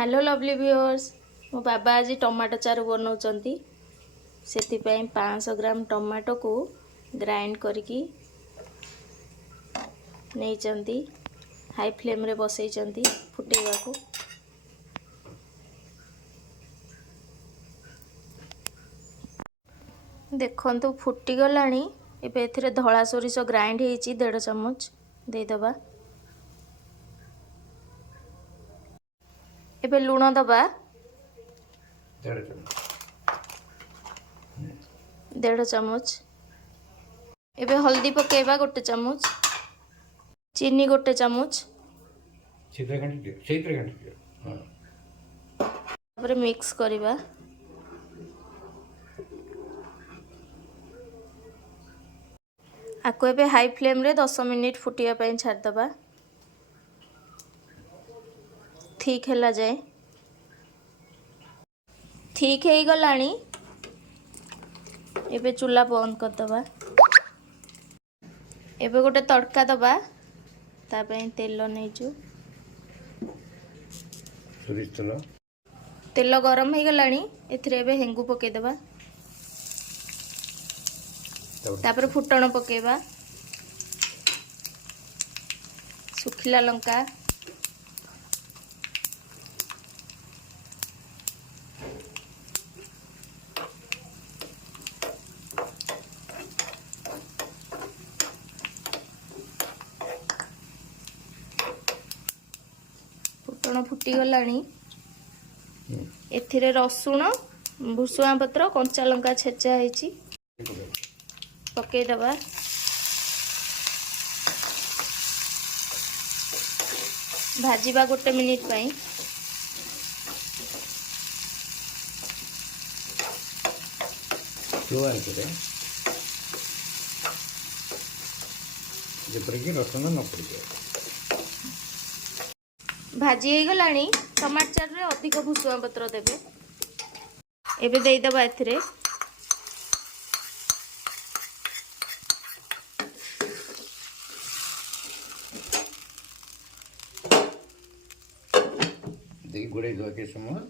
Hello lovely viewers. मो बाबा आज tomato Charu बनाउछंती। सेति 500 ग्राम टमाटो को ग्राइंड करके नहीं हाई फ्लेम रे बसई फुटेवा को। देखंतु फुटी गलानी। एबे एथिरे धळा सोरिष ग्राइंड हेची 1.5 चम्मच दे दबा। एबे लूण दबा 1.5 चम्मच। एबे हल्दी पकेबा 1 चम्मच। चीनी 1 चम्मच। तापर मिक्स करिबा। आको एबे हाई फ्लेम रे 10 मिनिट फुटिया पई छाड़ दबा। ठीक हैला जाए। ठीक है गलानी। एबे चूल्हा बंद कर दबा। एबे गोटे तड़का दबा। ता पई तेल नेचु। तेल गरम हो गलानी। एथिरे एबे हेंगु पके दबा। तापर फुटण पकेबा। सुखिला लंका, फुटण फुटी गलानी। एथिरे रसुण, भुसुआ पत्र, कंचा लंका छेचा हेची पके दबा। भाजीबा 1 मिनिट पई। भाजी हो गलानी। टमाटर चाट रे अधिक भुसुआ पत्र देबे। एबे देई दबा एथिरे। देखिए गुड़े धो के समय